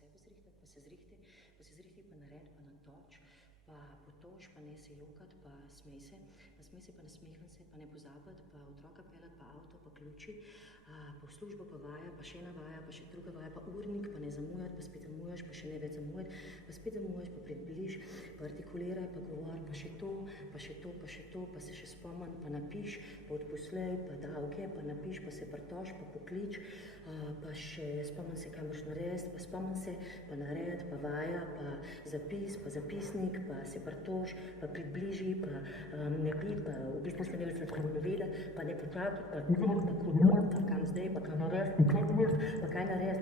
sebe zrihtati, pa se zrihti, pa naredi, pa natoč, pa potož, pa ne se jokati, pa smej se, pa nasmehni se, pa ne pozabiti, pa otroka peljati, pa avto, pa ključi, pa v službo, pa vaja, pa še ena vaja, pa še druga vaja, pa urnik, pa ne zamujati, pa spet zamujaš, pa še ne več zamujati, pa spet zamujaš, pa približ, pa artikuliraj, pa govor, pa še to, pa še to, pa še to, pa se še spomni, pa napiš, pa odposlej, pa davke, pa napiš, pa se pritož, pa poklič, pa še spomni se, kaj moraš narediti, pa spomni se, pa naredi, pa vaja, pa zapis, pa zapisnik, pa se pritož, pa približi, pa naredi, pa v bistvu se ne vedela, pa ne počaki, pa kam zdaj, pa kaj naredi, pa kaj naredi,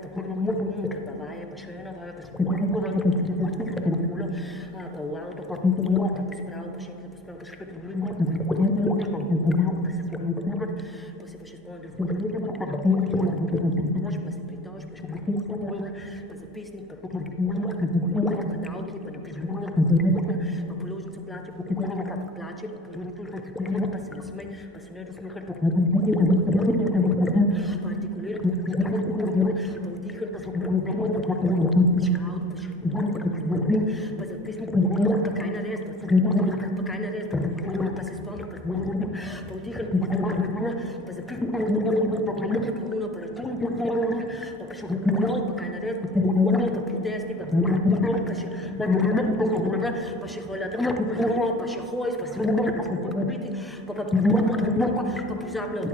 pa vaje, pa še ena vaja, pa še pa v avto, pa pospravil, pa še enkrat pospravil, pa še pa se pa še spomnil, pa se pritož, pa še pa zapisnik, pa davki, pa napiš, pa položnico plače, pa plače, pa se nasmej, pa se ne razmehati, pa artikulirati, pa vdihati, pa zapisnik, pa kaj narediti, pa se spomni, pa vdihati, pa zapisnik, pa še pa kaj narediti, pa pridesti, pa še holjati, pa še hojz, pa se pobiti, pa pozabljati,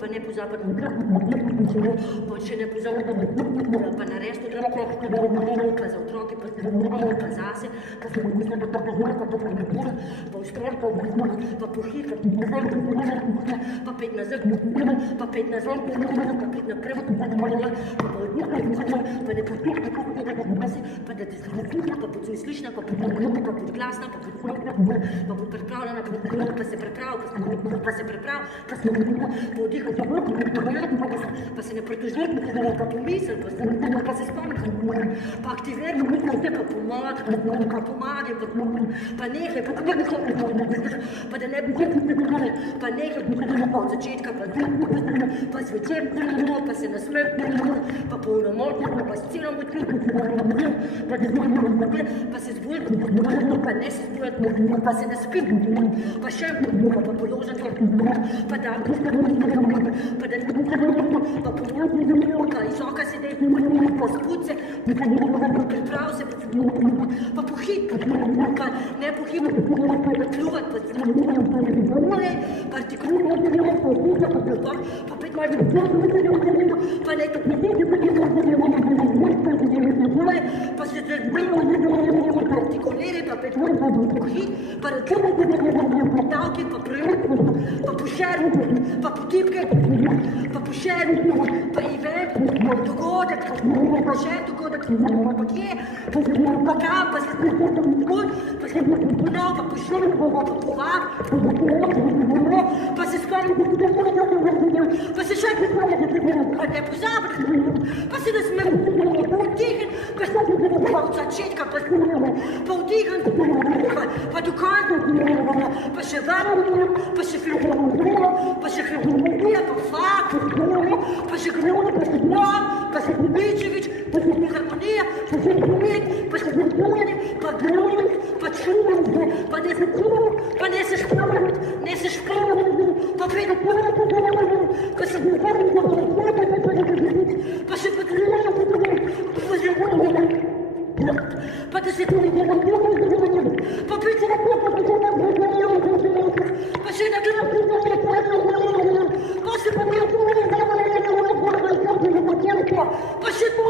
pa ne pozabljati, pa še ne pozabljati, pa narediti, pa za otroke, pa zase, pa ustrojiti, pa pohititi, pa pet nazaj, pa pet naprej, pa ne pohititi, pa da te zgodi, pa pod slišna, pa pod glasna, pa pod pripravljena, pa se pripravi, pa vdihati, pa se ne pritožiti, pa pomisli, pa se spomni, pa aktivirati, pa pomagaj, pa nekaj, pa da ne bi, pa nekaj od začetka, pa zvečer, pa se nasmeh, pa polnomotno, pa s celom pa se zbudi, pa ne se zbudi, pa se ne spi, pa še, pa položiti, pa da, pa izoka se dej, pa spud se, priprav se, pa pohit, pa ne pohit, pa pljuvat, pa artikulirati, pa pet pa ne pa se artikulirati, pa pet pohit, pa davki, pa pa pošer, pa potipke, pa pošer, pa event, dogodek, pa še dogodek, pa kje, pa kam, pa se pa pošer, pa povab, pa se spomni, pa se še pa ne pozabi, pa se ne sme vdihniti, pa od začetka, pa vdihniti, pa dokazati, pa še varno, pa še pa še pa fakt, pa še pa še Bičevič, pa še harmonija, pa še pa še pa čuvanje, pa ne se čuvanje, pa ne se šprovanje, pa preda pa se pa še pa da se pa priče pa še na pa se pa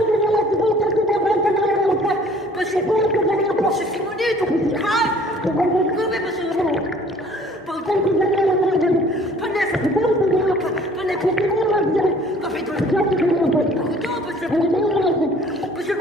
pa še pa še Simonito, kaj? Kome pa se pa ne se pa ne pa se pa se